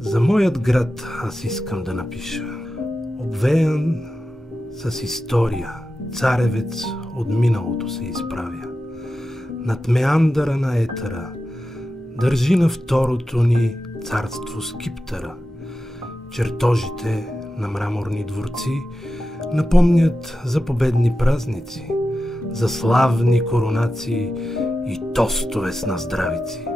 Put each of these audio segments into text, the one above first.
За моят град аз искам да напиша. Обвеян с история, царевец от миналото се изправя. Над меандъра на етера държи на второто ни царство скиптъра. Чертожите на мраморни дворци напомнят за победни празници, за славни коронации и тостове с наздравици.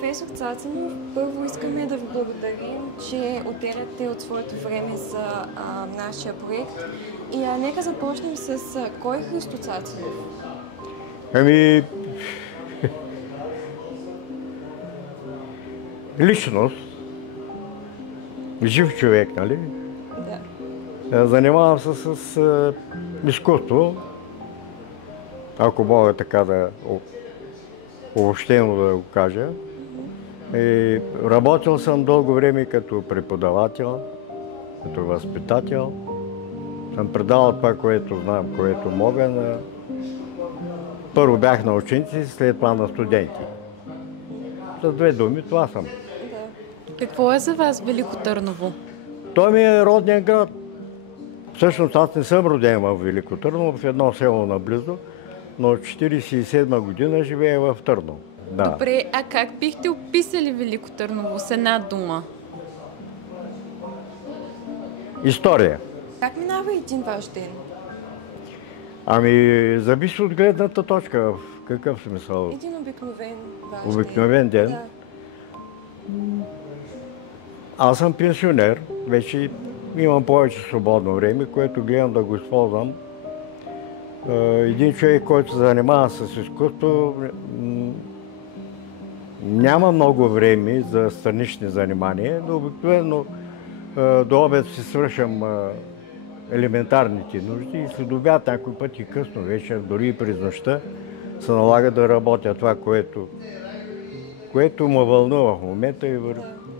Професор Цацанов, първо искаме да ви благодарим, че отделяте от своето време за нашия проект. И нека започнем с кой е Христо Цацанов? Личност, жив човек, нали? Да. Занимавам се с изкуство, ако мога така да обобщено да го кажа. И работил съм дълго време като преподавател, като възпитател. Съм предавал това, което знам, което мога. Първо бях на ученици, след това на студенти. С две думи, това съм. Да. Какво е за вас Велико Търново? Той ми е родният град. Всъщност аз не съм роден в Велико Търново, в едно село наблизо, но от 1947 година живея в Търново. Да. Добре, а как бихте описали Велико Търново с една дума? История. Как минава един ваш ден? Зависи от гледната точка. В какъв смисъл? Един обикновен ваш Обикновен ден? Да. Аз съм пенсионер. Вече имам повече свободно време, което гледам да го използвам. Един човек, който се занимава с изкуство, няма много време за странични занимания, но обикновено до обед си свършам елементарните нужди и след обяд някой път и късно вечер, дори и през нощта, се налага да работя това, което ме вълнува в момента и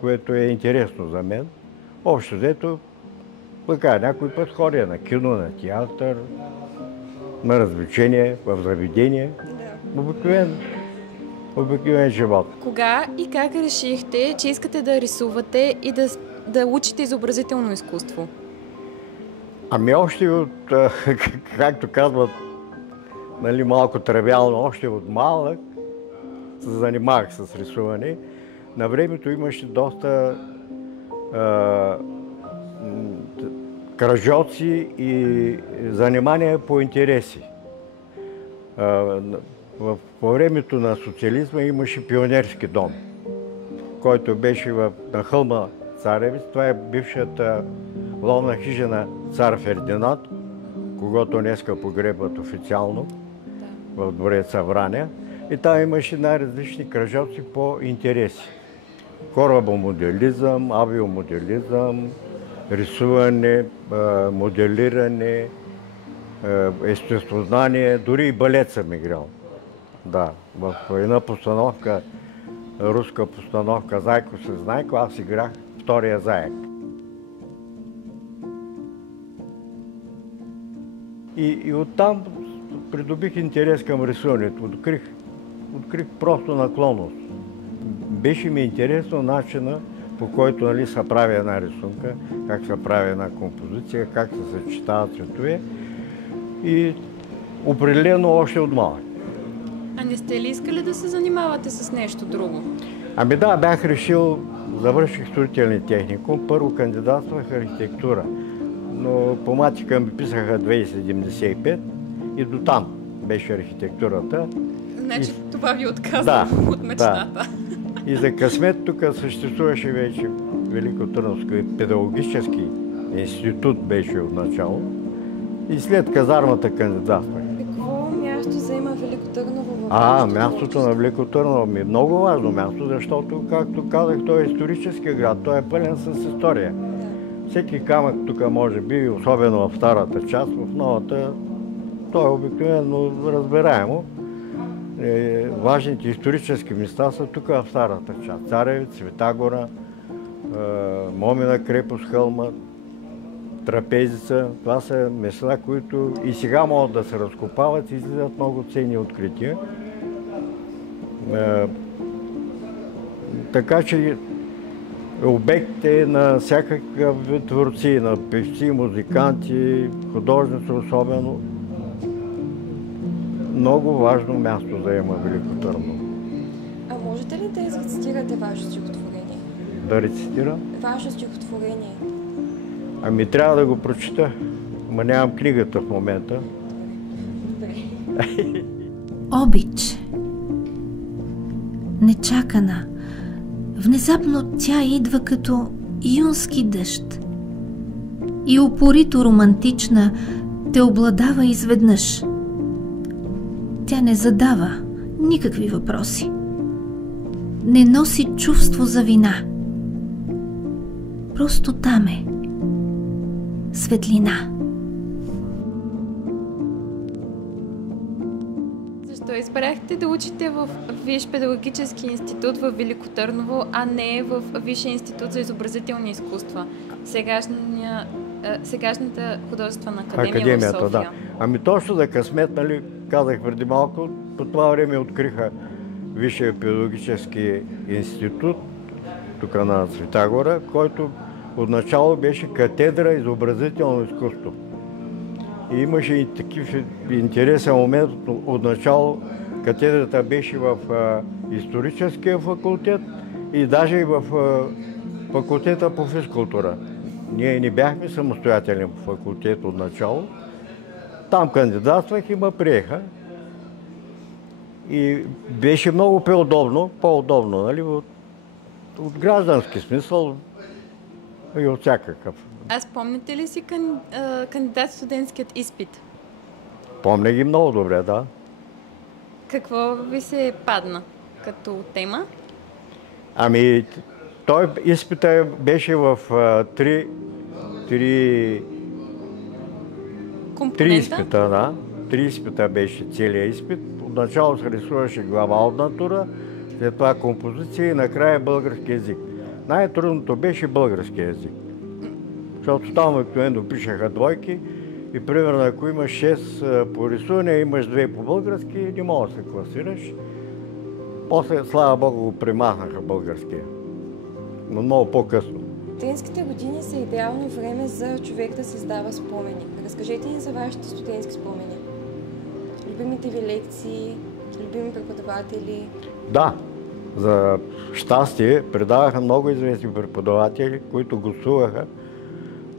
което е интересно за мен. Общо взето, така, някой път ходя на кино, на театър, на развлечение, в заведение. Обикновен живот. Кога и как решихте, че искате да рисувате и да учите изобразително изкуство? Още от, както казват, нали, малко тривиално, още от малък се занимавах с рисуване. На времето имаше доста кръжоци и занимания по интереси. По времето на социализма имаше пионерски дом, който беше на хълма Царевец. Това е бившата ловна хижа на цар Фердинанд, когото днеска погребват официално в двореца Събрания. И там имаше най-различни кръжоци по интереси. Корабомоделизъм, авиомоделизъм, рисуване, моделиране, естествознание, дори и балет съм играл. Да, в една постановка, руска постановка Зайко се Знайко, аз играх втория заек. И оттам придобих интерес към рисуването. Открих просто наклонност. Беше ми интересно начина, по който, нали, се прави една рисунка, как се прави една композиция, как се съчетават цветове. И определено още от малък. А не сте ли искали да се занимавате с нещо друго? Да, бях решил, завърших строителни техникум. Първо кандидатствах архитектура, но по матика ми писаха 2,75 и дотам беше архитектурата. Значи това ви отказва от мечтата. Да. И за късмет тук съществуваше вече Великотърновски педагогически институт беше отначало. И след казармата кандидатствах. Какво място заема Велико Търново във вашето Мястото творчество? на Велико Търново ми е много важно място, защото, както казах, той е исторически град, той е пълен с история. Да. Всеки камък тук може би, особено в старата част, в новата, той е обикновено разбираемо. Важните исторически места са тук в старата част. Царевец, Света гора, Момина крепост, Хълма, Трапезица. Това са места, които и сега могат да се разкопават и излизат много ценни открития. Така че обект е на всякакъв вид творци, на певци, музиканти, художници особено. Много важно място да има Велико Търново. А можете ли да изрецитирате ваше стихотворение? Да рецитирам? Ваше стихотворение. Ами трябва да го прочита, ама нямам книгата в момента. Обич. Нечакана. Внезапно тя идва като юнски дъжд. И упорито романтична те обладава изведнъж. Тя не задава никакви въпроси. Не носи чувство за вина. Просто там е. Светлина. Защо избрахте да учите в Висш педагогически институт в Велико Търново, а не в Висшия институт за изобразителни изкуства? Сегашната художествена академия в София. Да. Ами точно за късмет, нали, казах преди малко, по това време откриха Висшия педагогически институт, тук на Света гора, който отначало беше катедра изобразително изкуство. И имаше и такив интересен момент. Отначало катедрата беше в историческия факултет и даже и в факултета по физкултура. Ние не бяхме самостоятелен факултет отначало. Там кандидатствах и ме приеха. И беше много по-удобно, нали, от граждански смисъл и от всякакъв. А спомняте ли си кандидат-студентският изпит? Помня ги много добре, да. Какво ви се падна като тема? Ами, той изпита беше в три изпита, да. 3 изпита беше целият изпит. Отначало се рисуваше глава от натура, след това композиция и накрая български език. Най-трудното беше български език. Защото там обикновено пишеха двойки и примерно ако имаш 6 по рисуване, имаш 2 по български, не мога да се класираш. После, слава Богу, го премахнаха българския. Но много по-късно. Студентските години са идеално време за човек да създава спомени. Разкажете ни за вашите студентски спомени. Любимите ви лекции, любими преподаватели? Да, за щастие предаваха много известни преподаватели, които гостуваха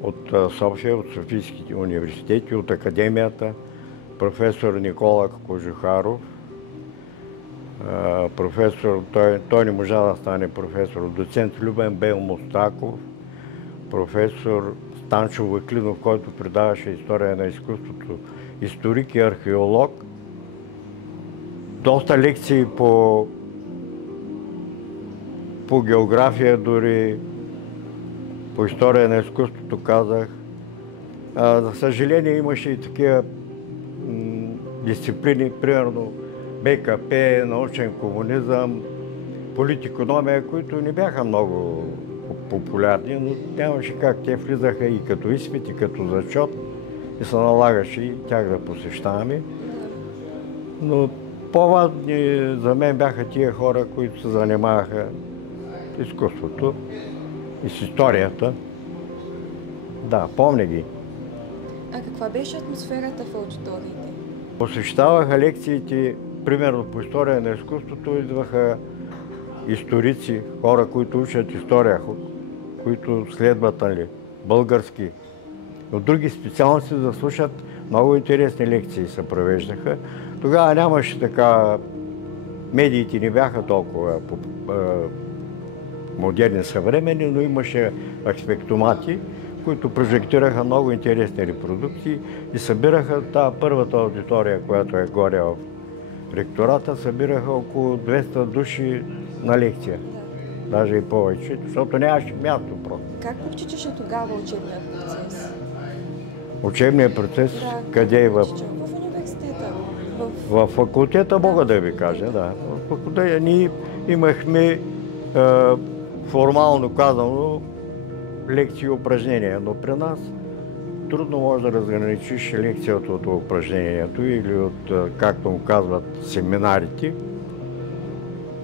от София, от Софийските университети, от Академията, професор Никола Кожухаров, той не можа да стане професор, доцент Любен Бел Мустаков, професор Станчо Ваклинов, който предаваше история на изкуството, историк и археолог. Доста лекции по география, дори по история на изкуството казах. За съжаление имаше и такива дисциплини, примерно БКП, научен комунизъм, политикономия, които не бяха много популярни, но нямаше как. Те влизаха и като изпит, и като зачет и се налагаше и тях да посещаваме. Но по-важни за мен бяха тия хора, които се занимаваха с изкуството и с историята. Да, помня ги. А каква беше атмосферата в аудиториите? Посещаваха лекциите, примерно по история на изкуството, идваха историци, хора, които учат история, които следват, нали, български. От други специалности да слушат много интересни лекции се провеждаха. Тогава нямаше така, медиите не бяха толкова модерни, съвременни, но имаше аспектомати, които прожектираха много интересни репродукции и събираха тази първата аудитория, която е горе в ректората събираха около 200 души на лекция. Даже и повече, защото нямаше място просто. Как протичаше тогава учебният процес? Учебният процес, къде е в университета? В факултета мога да ви кажа, да. В факултета ние имахме формално казано лекции и упражнения, но при нас трудно може да разграничиш лекцията от упражнението или от, както му казват, семинарите.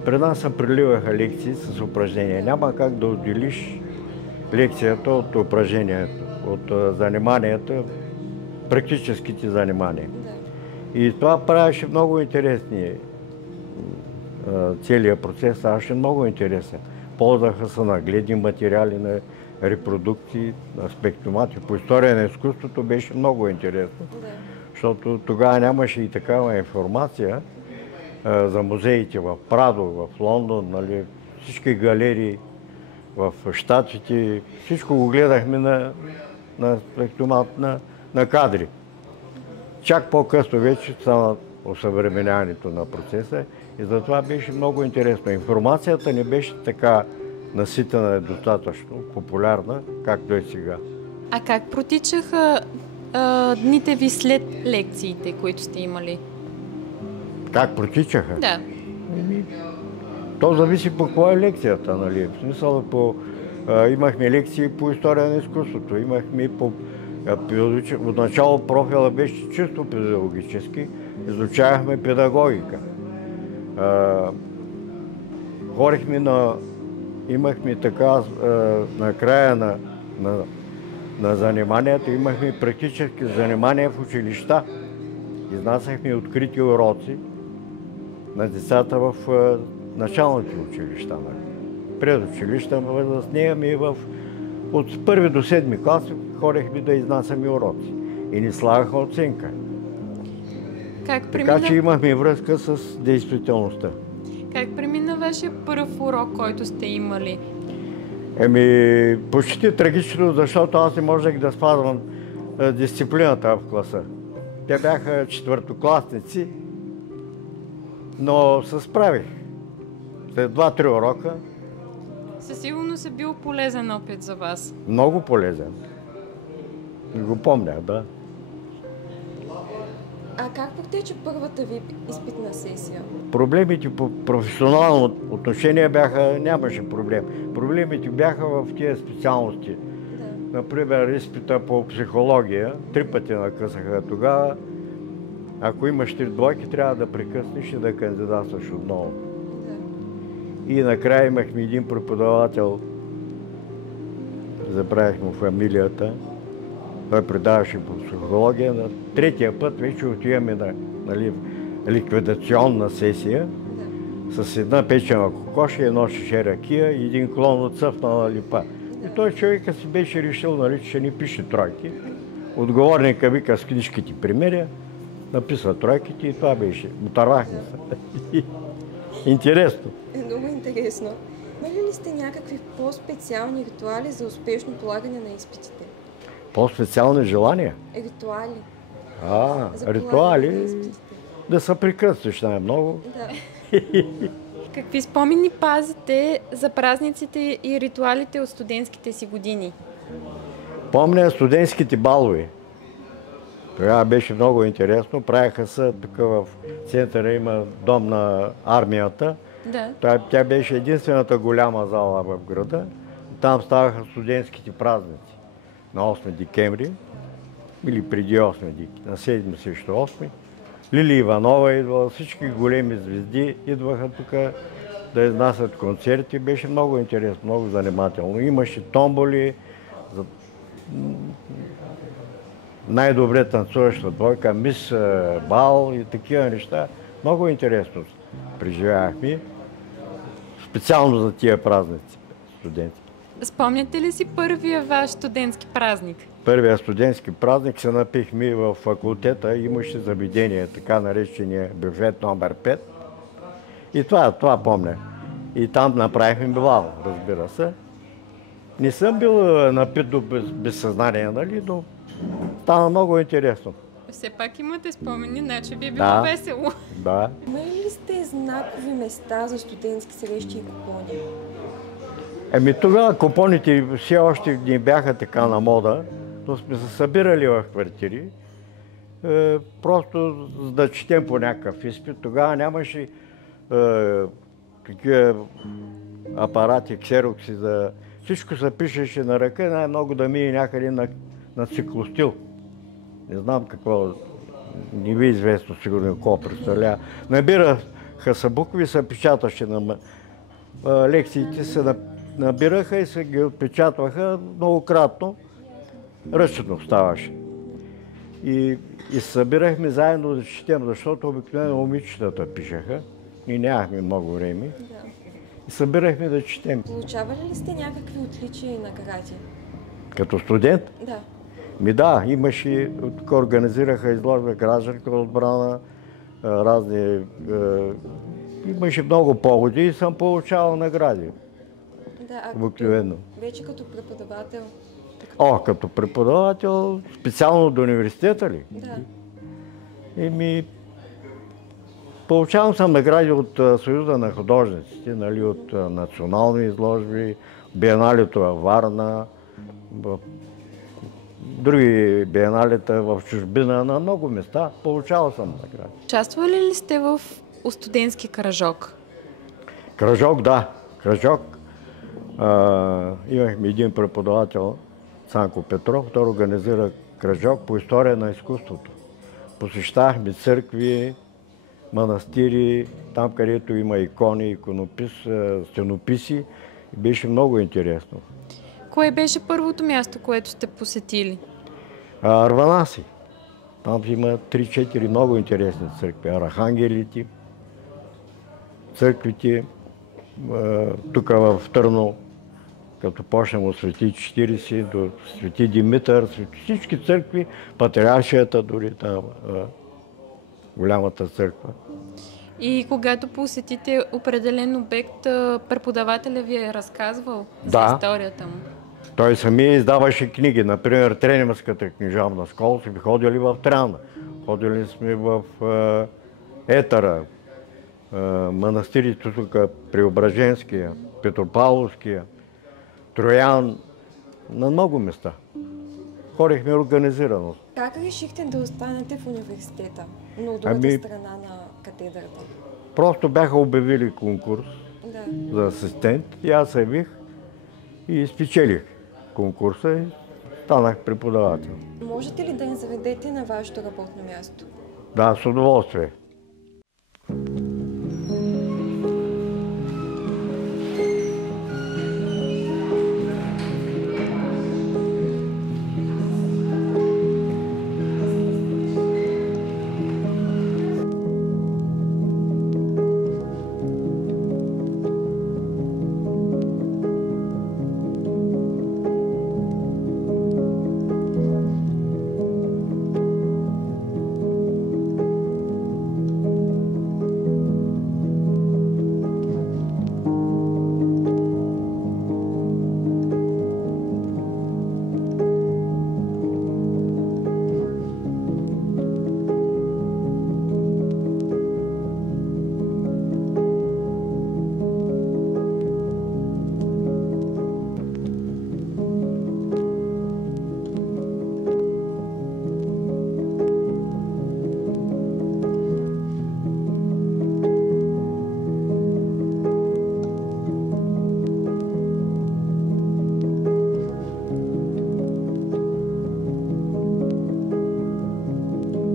При нас се преливаха лекции с упражнения. Няма как да отделиш лекцията от упражнението, от заниманията, практическите занимания. И това правеше много интересни. Целият процес ставаше много интересен. Ползваха се нагледни материали на репродукции, на спектромати. По история на изкуството беше много интересно, защото тогава нямаше и такава информация за музеите в Прадо, в Лондон, нали, всички галерии в Щатите. Всичко го гледахме на спектромат, на кадри. Чак по-късно вече стана осъвременяването на процеса и затова беше много интересно. Информацията не беше така наситена и достатъчно популярна, както е сега. А как протичаха дните ви след лекциите, които сте имали? Как протичаха? Да. То зависи по каква е лекцията, нали? В смисъл, имахме лекции по история на изкуството, имахме отначало профила беше чисто педагогически, изучавахме педагогика. Имахме така, на края на заниманията, имахме практически занимания в училища. Изнасяхме открити уроци на децата в началните училища. Предучилища възрастни от първи до седми клас ходехме да изнасяме уроци и ни слагаха оценка. Така че имахме връзка с действителността. Как премина вашия първ урок, който сте имали? Почти трагично, защото аз не можех да спазвам дисциплината в класа. Те бяха четвъртокласници, но се справих. След 2-3 урока. Със сигурност е бил полезен опит за вас. Много полезен. Го помня, да. А как протече първата ви изпитна сесия? Проблемите по професионално отношение нямаше проблем. Проблемите бяха в тези специалности. Например, изпита по психология, 3 пъти накъсаха тогава. Ако имаш 3 двойки, трябва да прекъснеш и да кандидатстваш отново. И накрая имахме един преподавател, забравих му фамилията, той предаваше по психология. На 3-тия път вече отиваме на ликвидационна сесия с една печена кокоша, едно шише ракия и един клон от цъфнала липа. И той човека си беше решил, че ще ни пише тройки. Отговорника вика с книжките примеря, написа тройките и това беше. Отървахме се. Интересно. Много интересно. Имали ли сте някакви по-специални ритуали за успешно полагане на изпитите? По-специални желания? Ритуали. Ритуали? Да се прекръстваш най-много. Да. Какви спомени пазите за празниците и ритуалите от студентските си години? Помня студентските балове. Тогава беше много интересно. Правяха се, тук в центъра има дом на армията. Да. Тя беше единствената голяма зала в града. Там ставаха студентските празници. На 8 декември, или преди 8 декември, на 7 срещу 8. Лили Иванова идвала, всички големи звезди идваха тук да изнасят концерти. Беше много интересно, много занимателно. Имаше томболи, най-добре танцуваща двойка, мис бал и такива неща. Много интересно преживявахме. Специално за тия празници, студенти. Спомняте ли си първия ваш студентски празник? Първия студентски празник се напихме в факултета. Имаше заведение, така наречения бюфет номер 5. И това помня. И там направихме бивал, разбира се. Не съм бил напит до безсъзнание, нали, но стана много интересно. Все пак имате спомени, значи ви е било весело. Да. Имали ли сте знакови места за студентски срещи и купони? Тогава купоните все още не бяха така на мода, но сме се събирали в квартири, просто за да четем по някакъв изпит. Тогава нямаше такива апарати, ксерокси, всичко се пишеше на ръка, най-много да мине някъде на циклостил. Не знам какво, не ви е известно сигурно какво представлява. Набираха се букви, се печаташе на лекциите, се набираха и се ги отпечатваха многократно. Ръчно ставаше. И събирахме заедно да четем, защото обикновено момичетата пишеха и нямахме много време. И събирахме да четем. Получавали ли сте някакви отличия и награди? Като студент? Да. Да, имаше, тук организираха изложба гражданска отбрана, разни... имаше много поводи и съм получавал награди. Да, обикновено. Вече като преподавател? Като преподавател, специално до университета ли? Да. Получавам съм награди от Съюза на художниците, от национални изложби, биеналето във Варна, в други биеналета в чужбина, на много места. Получавал съм награди. Участвали ли сте в студентски кръжок? Кръжок, да. Кръжок. Имахме един преподавател, Цанко Петров, той организира кръжок по история на изкуството. Посещавахме църкви, манастири, там където има икони, стенописи. Беше много интересно. Кое беше първото място, което сте посетили? Арванаси. Там има 3-4 много интересни църкви. Архангелите, църквите, тук в Търно, като почнем от Свети 40 до Свети Димитър, всички църкви, патриаршията дори там, голямата църква. И когато посетите определен обект, преподавателя ви е разказвал за историята му? Той самия издаваше книги. Например, Тренемската книжовна школа сме ходили в Тряна. Ходили сме в Етъра, манастирите тук, Преображенския, Петропавловския, Троян, на много места. Ходихме организирано. Как решихте да останете в университета, но от другата страна на катедрата? Просто бяха обявили конкурс за асистент и аз се явих и спечелих конкурса и станах преподавател. Можете ли да ни заведете на вашето работно място? Да, с удоволствие.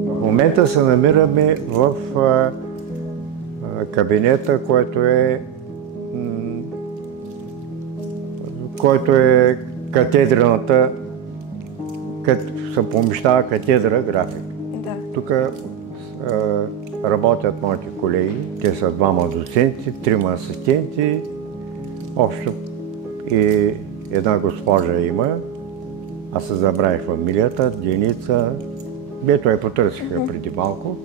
В момента се намираме в кабинета, който е катедрената, се помещава катедра график. Да. Тук работят моите колеги, те са 2 доценти, 3 асистенти, общо и една госпожа има, аз се забравих фамилията, Деница, Бето я потърсиха преди малко.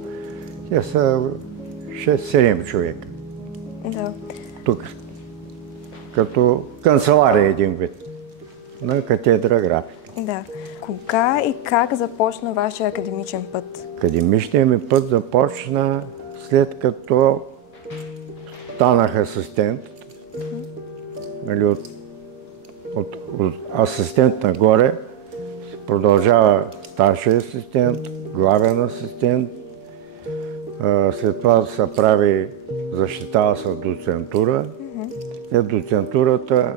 Те са 6-7 човека. Да. Тук, като канцелария един вид на катедра графика. Да. Кога и как започна вашия академичен път? Академичният ми път започна след като станах асистент. Нали, от асистент нагоре продължава старши асистент, главен асистент. След това се прави, защитава се доцентура. След доцентурата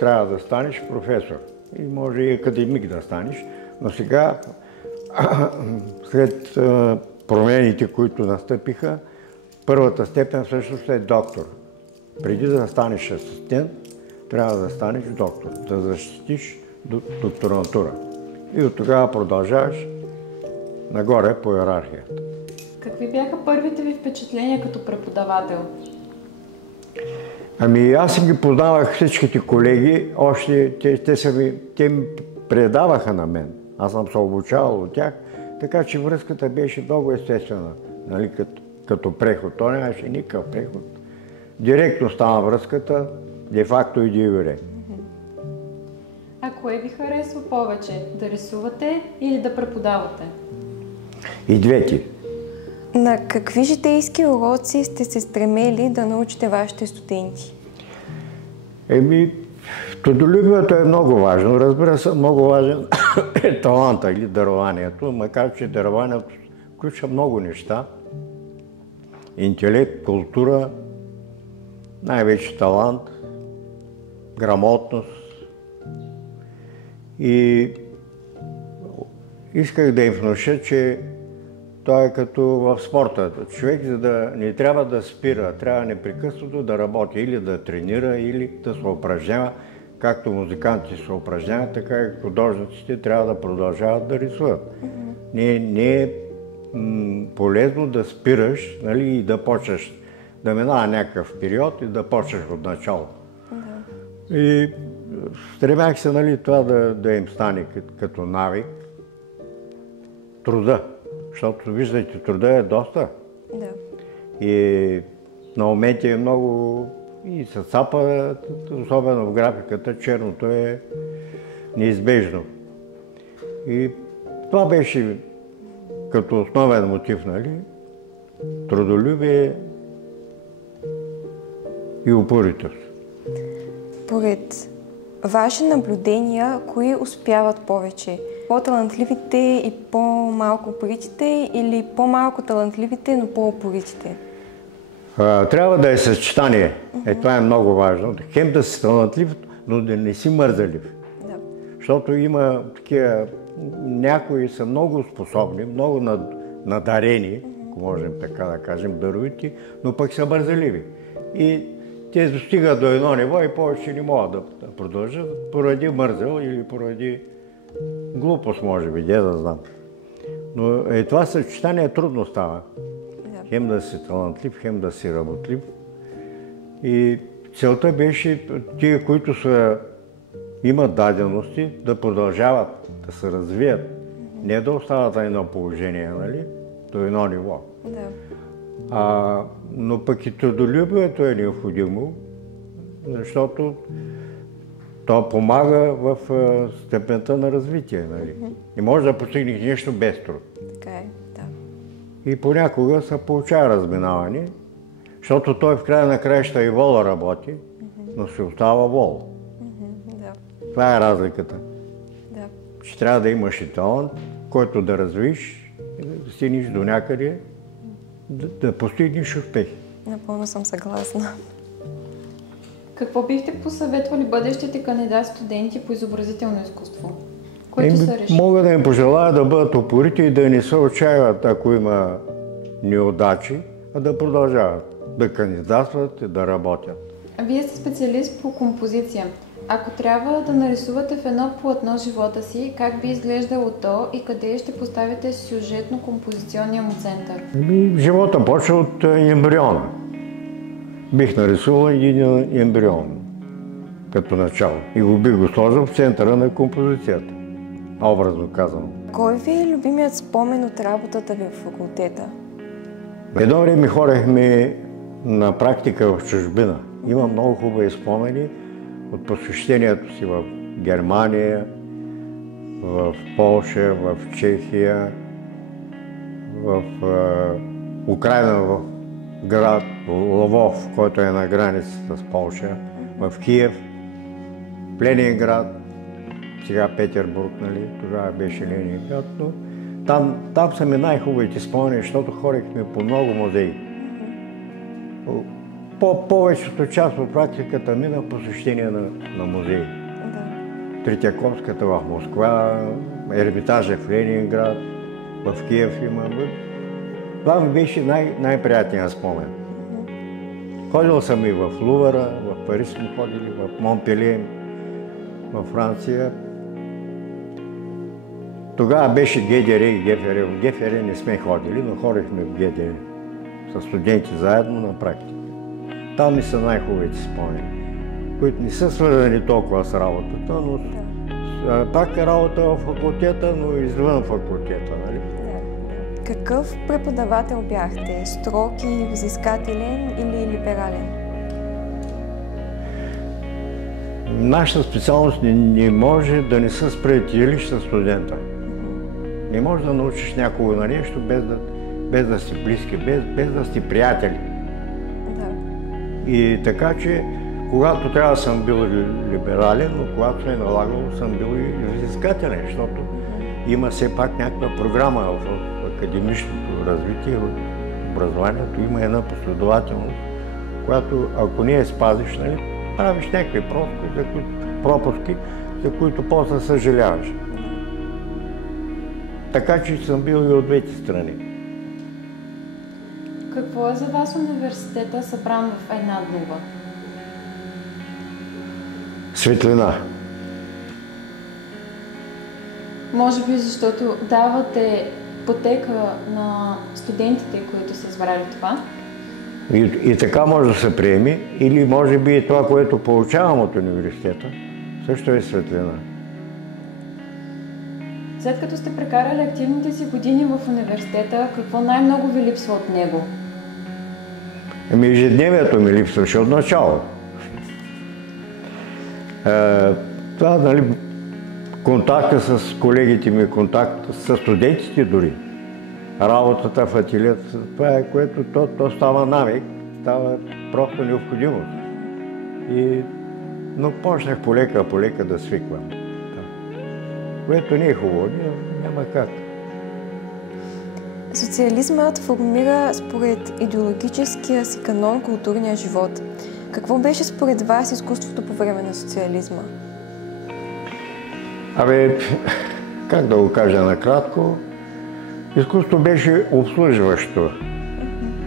трябва да станеш професор. И може и академик да станеш. Но сега, след промените, които настъпиха, първата степен всъщност е доктор. Преди да станеш асистент, трябва да станеш доктор, да защитиш докторантура. И от тогава продължаваш нагоре по йерархията. Какви бяха първите ви впечатления като преподавател? Ами аз си ги познавах всичките колеги, още те ми предаваха на мен. Аз съм се обучавал от тях, така че връзката беше много естествена, нали, като преход. То нямаше никакъв преход. Директно стана връзката, де-факто и де-юре. А кое ви харесва повече? Да рисувате или да преподавате? И двете. На какви житейски уроци сте се стремели да научите вашите студенти? Трудолюбието е много важно. Разбира се, много важен е таланта или дарованието, макар че дарованието включва много неща. Интелект, култура, най-вече талант, грамотност. И исках да им внуша, че той е като в спорта. Човек, за да не трябва да спира, трябва непрекъснато да работи или да тренира, или да се упражнява. Както музикантите се упражняват, така и художниците трябва да продължават да рисуват. Не е полезно да спираш, нали, и да почнеш да минава някакъв период и да почнеш от начало. И стремях се, нали, това да им стане като навик. Труда. Защото виждате, труда е доста. Да. И на моменти е много и се цапа, особено в графиката, черното е неизбежно. И това беше като основен мотив, нали? Трудолюбие и упоритост. Поред ваши наблюдения, кои успяват повече? По-талантливите и по-малко упоритите или по-малко талантливите, но по-упоритите? Трябва да е съчетание. Това е много важно. Хем да си талантлив, но да не си мързалив. Да. Защото има такива, някои са много способни, много надарени, ако можем така да кажем, даровити, но пък са мързаливи. И те достигат до едно ниво и повече не могат да продължат поради мързел или поради глупост, може би, да знам. Но това съчетание трудно става. Да. Хем да си талантлив, хем да си работлив. И целта беше тия, които имат дадености, да продължават, да се развият. Не да остават на едно положение, нали? До едно ниво. Да. Но пък и трудолюбието е необходимо, защото то помага в степента на развитие. Нали? И може да постигнеш нещо без труд. Така е, да. И понякога се получава разминаване, защото той в края на краища и вола работи, но се остава вол. Да. Това е разликата. Да. Че трябва да имаш и талант, който да развиш, да стигнеш до някъде, да постигнеш успех. Напълно съм съгласна. Какво бихте посъветвали бъдещите кандидат-студенти по изобразително изкуство, които са решили? Мога да им пожелая да бъдат упорити и да не се отчаяват, ако има неудачи, а да продължават, да кандидатстват и да работят. Вие сте специалист по композиция. Ако трябва да нарисувате в едно платно живота си, как би изглеждало то и къде ще поставите сюжетно-композиционния му център? Живота почва от ембриона. Бих нарисувал един ембрион като начало и бих го сложил в центъра на композицията, образно казано. Кой ви е любимият спомен от работата ви в факултета? Едно време ходехме на практика в чужбина. Има много хубави спомени от посещението си в Германия, в Полша, в Чехия, в Украина, в град Лвов, който е на границата с Полша, в Киев, Ленинград, сега Петербург, нали, тогава беше Ленинград, но там са ми най-хубавите спомени, защото ходихме по много музеи. Повечето част от практиката мина посещение на музеи. Третьяковската в Москва, Ермитажа в Ленинград, в Киев има. Това ми беше най-приятният спомен. Ходил съм и в Лувъра, в Париж сме ходили, в Монпелие, във Франция. Тогава беше ГДР и ГФР. В ГФР не сме ходили, но ходихме в ГДР с студенти заедно на практика. Там ми са най-хубавите спомени, които не са свързани толкова с работата, но пак е работа в факултета, но извън факултета, нали? Какъв преподавател бяхте? Строг и взискателен или либерален? Нашата специалност не може да не се сприятелиш с студента. Не може да научиш някого на нещо без да си близки, без да си приятели. И така че, когато трябва съм бил либерален, но когато се е налагало, съм бил и взискателен, защото има все пак някаква програма в академичното развитие, в образованието, има една последователност, която ако не я спазиш, нали, правиш някакви пропуски, за които после съжаляваш. Така че съм бил и от двете страни. Какво е за вас университета събран в една дума? Светлина. Може би защото давате потека на студентите, които са избрали това? И така може да се приеме, или може би и това, което получавам от университета, също е светлина. След като сте прекарали активните си години в университета, какво най-много ви липсва от него? Ежедневието ми липсваше от начало. Това, нали, контакта с колегите ми, контакт с студентите дори, работата в ателието, това е което то става навик, става просто необходимост. Но почнах полека да свиквам. Което не е хубаво, няма как. Социализмът формира според идеологическия си канон културния живот. Какво беше според вас изкуството по време на социализма? Как да го кажа накратко, изкуството беше обслужващо,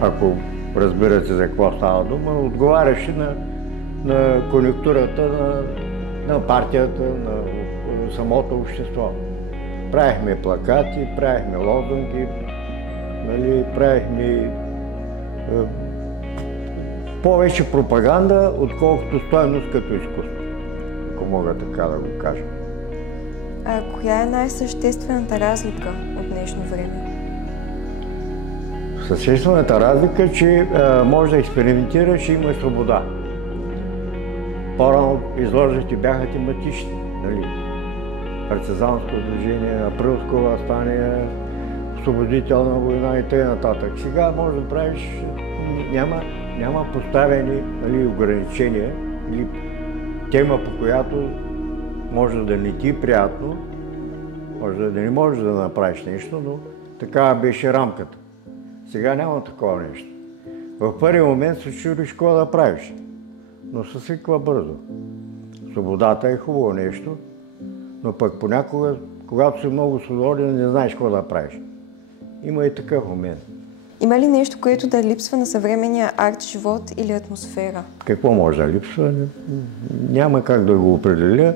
ако разбирате за какво става дума, отговаряше на конюнктурата на партията, на самото общество. Правихме плакати, правихме лозунги, нали, правихме повече пропаганда, отколкото стойност като изкуство, ако мога така да го кажа. А коя е най-съществената разлика от днешно време? Съществената разлика е, че може да експериментираш и има свобода. По-рано изложите бяха тематични, нали? Партизанско движение, априлско въстание, освободителна война и т.н. Сега може да правиш, няма поставени, нали, ограничения или тема, по която може да не ти е приятно, може да не можеш да направиш нещо, но такава беше рамката. Сега няма такова нещо. В първи момент се чудиш какво да правиш, но се свиква бързо. Свободата е хубаво нещо, но пък понякога, когато си много свободен, не знаеш какво да правиш. Има и такъв момент. Има ли нещо, което да липсва на съвременния арт-живот или атмосфера? Какво може да липсва? Няма как да го определя.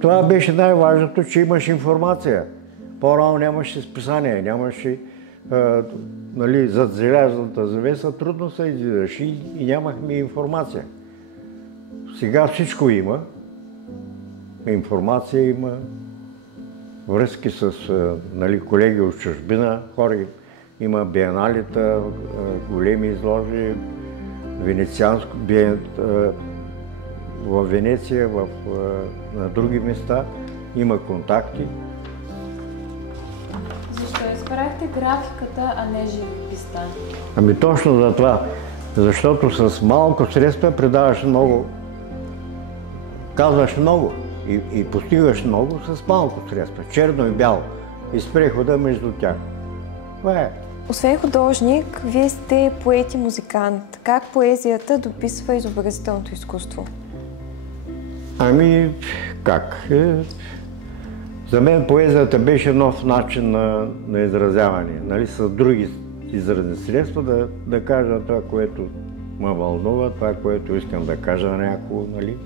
Това беше най-важното, че имаш информация. По-рано нямаше списание, нямаше, нали, зад желязната завеса, трудно се излизаш и нямахме информация. Сега всичко има. Информация има, връзки с, нали, колеги от чужбина, хора, има биеналита, големи изложи, венецианско, в Венеция, на други места. има контакти. Защо избрахте графиката, а не живописта? Ами точно за това, защото с малко средства предаваш много, казваш много и постигаш много с малко средства, черно и бяло, и с прехода между тях. Това е. Освен художник, вие сте поет и музикант. Как поезията дописва изобразителното изкуство? Ами, как? За мен поезията беше нов начин на изразяване, нали, с други изразни средства да кажа това, което ме вълнува, това, което искам да кажа на някого, нали.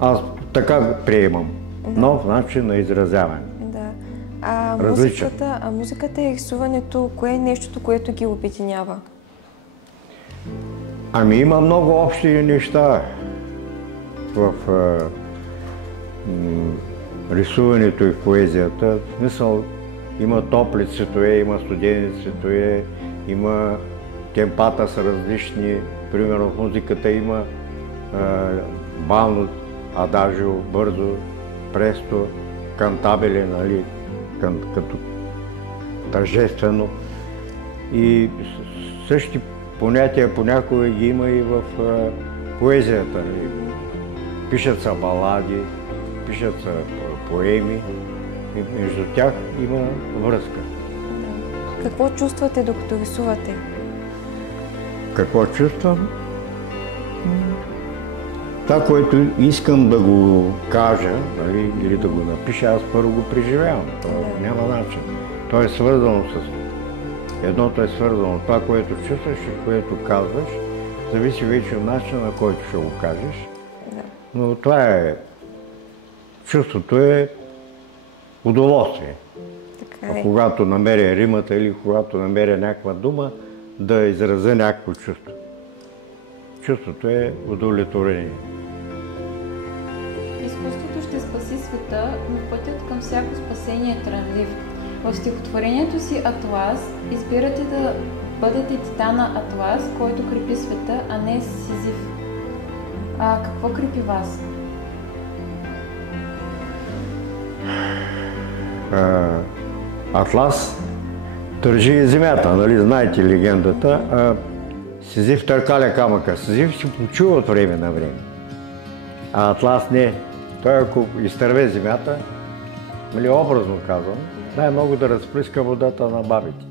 Аз така го приемам. Нов начин на изразяване. Да. Музиката и рисуването, кое е нещото, което ги обединява? Ами има много общи неща в рисуването и в поезията. В смисъл, има топли цветове, има студени цветове, има темпата са различни. Примерно в музиката има бавно, адажио, бързо, престо, кантабеле, нали, като тържествено. И същи понятия понякога ги има и в поезията. Нали. Пишат се балади, пишат се поеми и между тях има връзка. Какво чувствате докато рисувате? Какво чувствам? Това, което искам да го кажа, нали, или да го напиша, аз първо го преживявам. Няма начин. То е свързано с... Едното е свързано. Това, което чувстваш и което казваш, зависи вече от начина, на който ще го кажеш. Но това е... Чувството е удоволствие. Така е. Когато намеря римата или когато намеря някаква дума, да изразя някакво чувство. Чувството е удовлетворение. Изкуството ще спаси света, но пътят към всяко спасение е трънлив. В стихотворението си Атлас избирате да бъдете титана Атлас, който крепи света, а не Сизиф. Какво крепи вас? Атлас държи земята, нали, знаете легендата. Сизиф търкаля камъка. Сизиф си почува от време на време. А Атлас не. Той ако изтърве земята, нали, образно казвам, най-много да разплиска водата на бабите.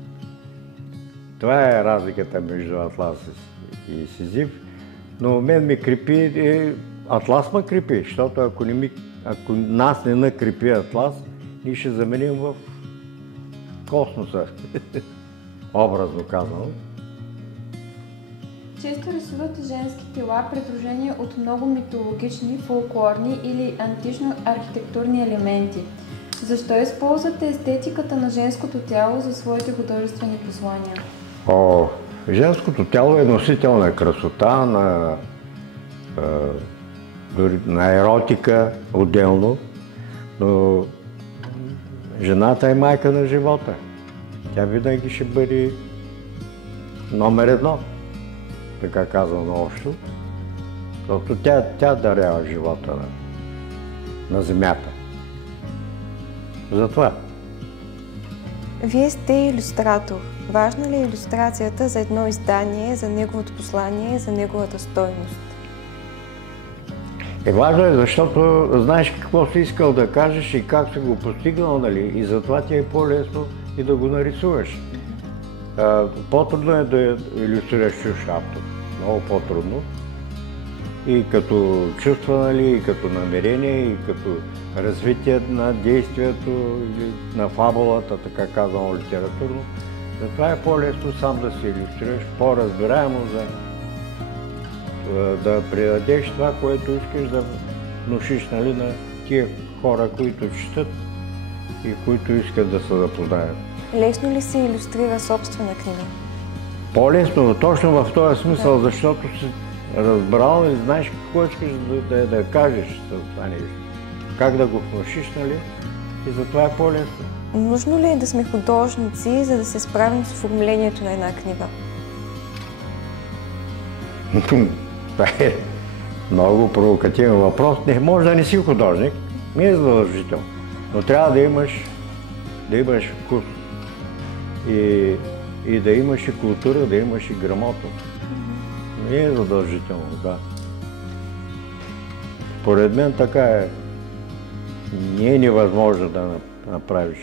Това е разликата между Атлас и Сизиф. Но мен ме крепи, Атлас ме крепи, защото ако нас не накрепи Атлас, ние ще заменим в космоса, образно казано. Често рисувате женски тела, придружени от много митологични, фолклорни или антично-архитектурни елементи. Защо използвате естетиката на женското тяло за своите художествени послания? Женското тяло е носител на красота, на еротика отделно, но жената е майка на живота. Тя винаги ще бъде номер едно, така казано общо, защото тя дарява живота на земята. Затова. Вие сте илюстратор. Важна ли е илюстрацията за едно издание, за неговото послание, за неговата стойност? Важно е, защото знаеш какво си искал да кажеш и как си го постигнал, нали? И затова ти е по-лесно и да го нарисуваш. По-трудно е да илюстрираш чужд автор. Много по-трудно. И като чувства, нали, и като намерение, и като развитие на действието, или на фабулата, така казано литературно. Затова е по-лесно сам да се илюстрираш, по-разбираемо да предадеш това, което искаш да внушиш, нали, на тия хора, които четат и които искат да се запознаят. Лесно ли се илюстрира собствена книга? По-лесно, точно в този смисъл, защото си разбрал и знаеш какво искаш да кажеш с това нещо. Как да го внушиш, нали? И затова е по-лесно. Нужно ли е да сме художници, за да се справим с оформлението на една книга? много провокативен въпрос. Не може да не си художник, не е задължително, но трябва да имаш вкус и да имаш и култура, да имаш и грамотност. Не е задължително, да. Според мен така е. Не е невъзможно да направиш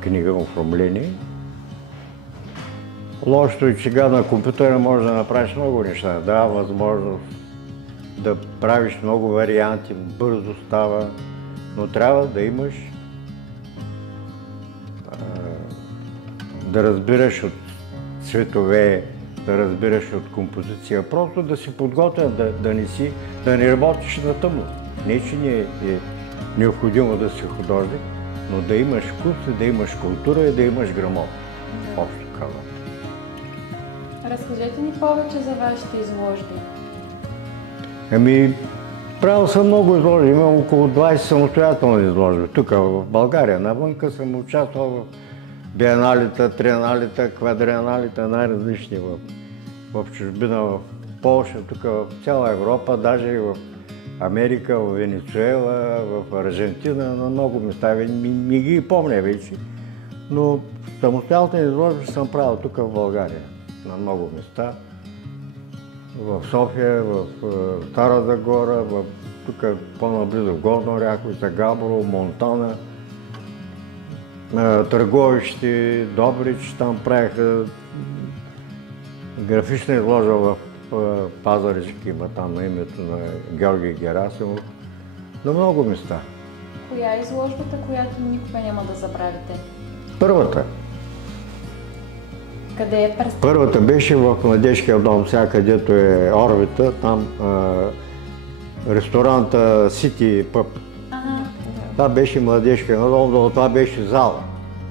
книга, оформление. Лошото е, че сега на компютъра можеш да направиш много неща. Дава възможност да правиш много варианти, бързо става, но трябва да имаш да разбираш от цветове, да разбираш от композиция, просто да си подготвен, да не работиш на тъмно. Не, че не е необходимо да си художник, но да имаш вкус, да имаш култура и да имаш грамотност. Общо казвам. Разкажете ни повече за вашите изложби. Правил съм много изложби. Имам около 20 самостоятелни изложби. Тук в България. Навънка съм участвал в биеналита, триеналита, квадриеналита, най-различни в чужбина, в Полша, тук в цяла Европа, даже и в Америка, в Венецуела, в Аржентина, на много места. Не ги помня вече, но самостоятелни изложби съм правил тук в България, на много места. В София, в Стара Загора, тук по-наблизо в Горна Оряховица, Габрово, Монтана, Търговище, Добрич, там правиха графична изложба в Пазарджик, има там на името на Георги Герасимов, на много места. Коя е изложбата, която никога няма да забравите? Първата. Къде е представена? Първата беше в Младежкия дом, сега където е орбита, там ресторанта City Pub. Това беше Младежкия дом, но това беше зала.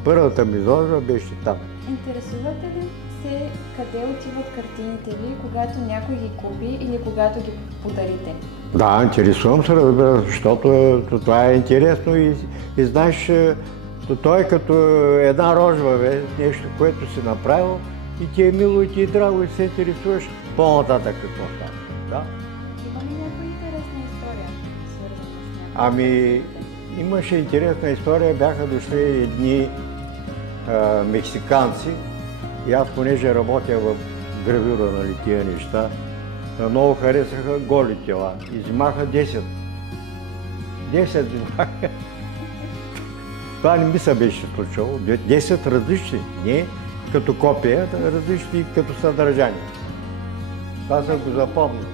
Първата ми изложба беше там. Интересувате ли се къде отиват картините ви, когато някой ги купи или когато ги подарите? Да, интересувам се, разбира, защото това е интересно и знаеш, то е като една рожба, нещо, което си направил и ти е мило и ти е драго и се интересуваш по-нататък какво става. Да? Има ли някаква интересна история, свързана с някаква? Имаше интересна история, бяха дошли едни мексиканци и аз, понеже работя в гравюра, нали, тия неща, много харесаха голи тела и взимаха 10. 10 взимаха. Това не ми се беше случило. 10 различни, не като копия, различни като съдържание. Това съм го запомнил.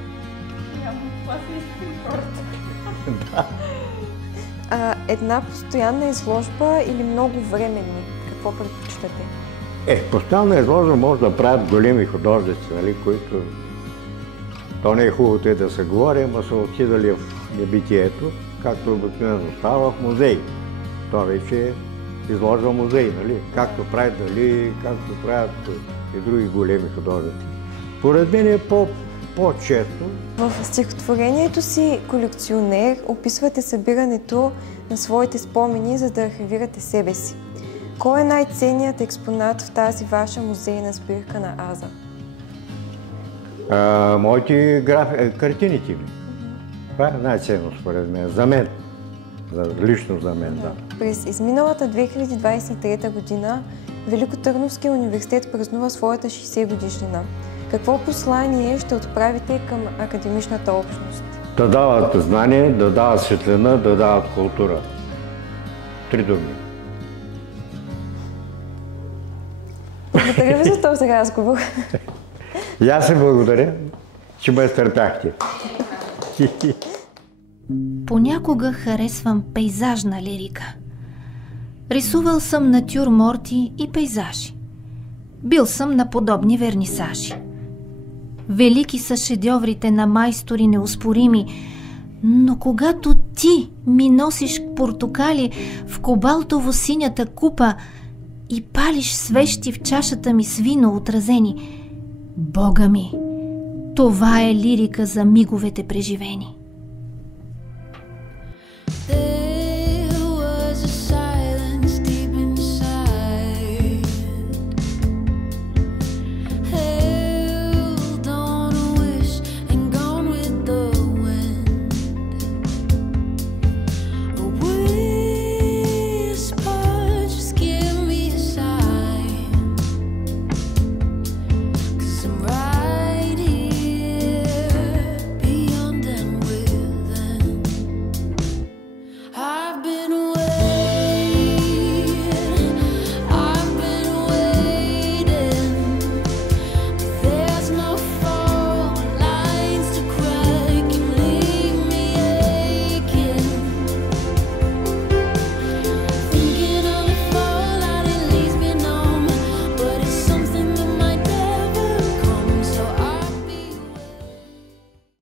Това са истини хората. Да. Една постоянна изложба или много временни? Какво предпочитате? Постоянна изложба може да правят големи художници, нали, които... То не е хубаво да се говори, ама са отидали в небитието, както обикновено става в музей. Това вече е изложба музей, нали? Както правят Дали, както правят и други големи художници. Поред мен е по-често. В стихотворението си "Колекционер" описвате събирането на своите спомени, за да архивирате себе си. Кой е най-ценният експонат в тази ваша музейна сбирка на Аза? Моите картините ми. Това е най-ценно според мен, за мен. Лично за мен, да. През изминалата 2023 година Великотърновския университет празнува своята 60 годишнина. Какво послание ще отправите към академичната общност? Да дават знание, да дават светлина, да дават култура. 3 думи. Благодаря ви за този разговор. И аз се благодаря, че ме изтърпяхте. Понякога харесвам пейзажна лирика. Рисувал съм натюрморти и пейзажи. Бил съм на подобни вернисажи. Велики са шедьоврите на майстори неоспорими, но когато ти ми носиш портокали в кобалтово-синята купа и палиш свещи в чашата ми с вино отразени, Бога ми, това е лирика за миговете преживени. Held on a wish and gone with the I've been